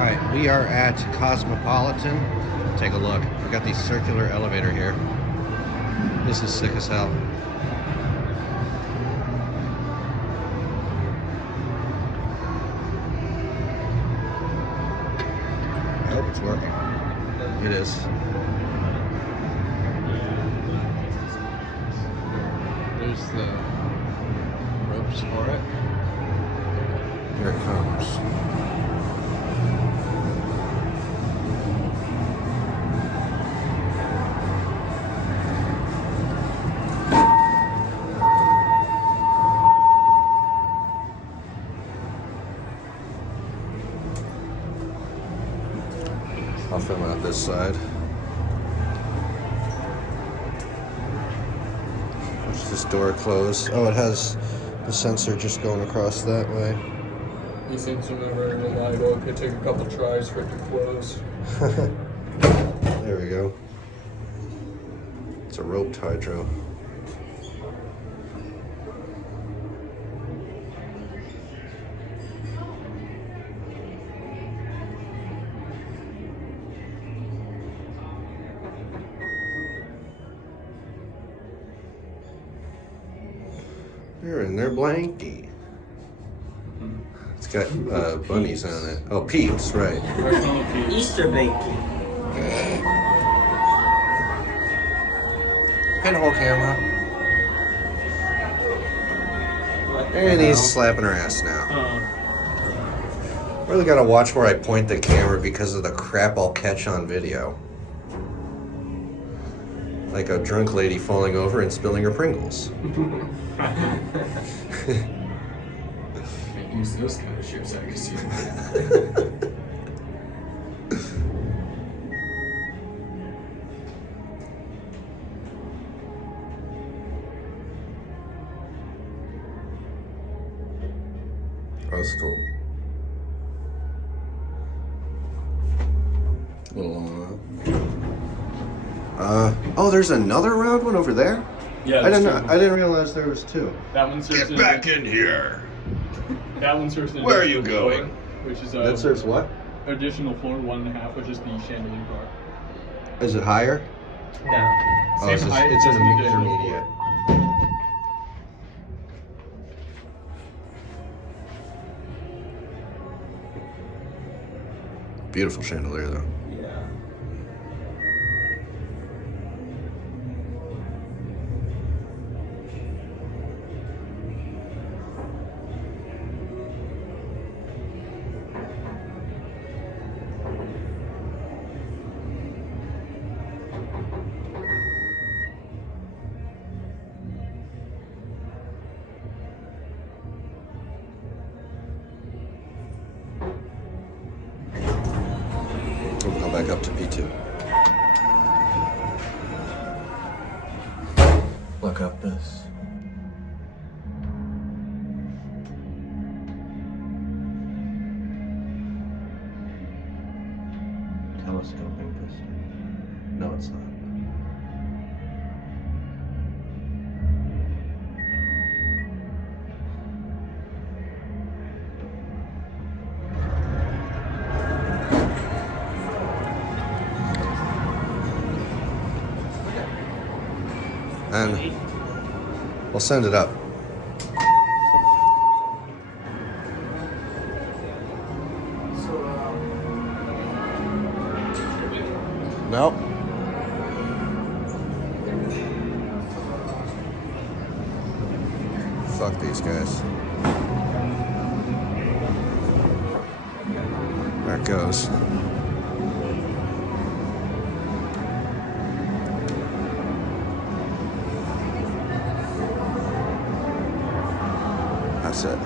Alright, we are at Cosmopolitan. Take a look. We got the circular elevator here. This is sick as hell. I hope it's working. It is. There's the ropes for it. Here it comes. I'll film out this side. Push this door closed. Oh, it has the sensor just going across that way. These things are never reliable. It could take a couple tries for it to close. There we go. It's a roped hydro. They're in their blankie. It's got bunnies on it. Oh, peeps, right. Easter bacon. Pinhole camera. And he's slapping her ass now. Really gotta watch where I point the camera because of the crap I'll catch on video. Like a drunk lady falling over and spilling her Pringles. Can't use those kind of ships, I guess. Oh, that's cool. A little long. Oh, there's another round one over there? Yeah, I didn't realize there was two. that one serves Get back in here. That one serves an Where are you additional going? floor, which is That serves what? additional floor 1.5, which is the chandelier bar. Is it higher? Yeah. Oh, it's an intermediate. Beautiful chandelier, though. Yeah. We'll go back up to P2. Look up this. Telescoping piston. No, it's not. And we'll send it up. Nope. Fuck these guys. There it goes. That's it.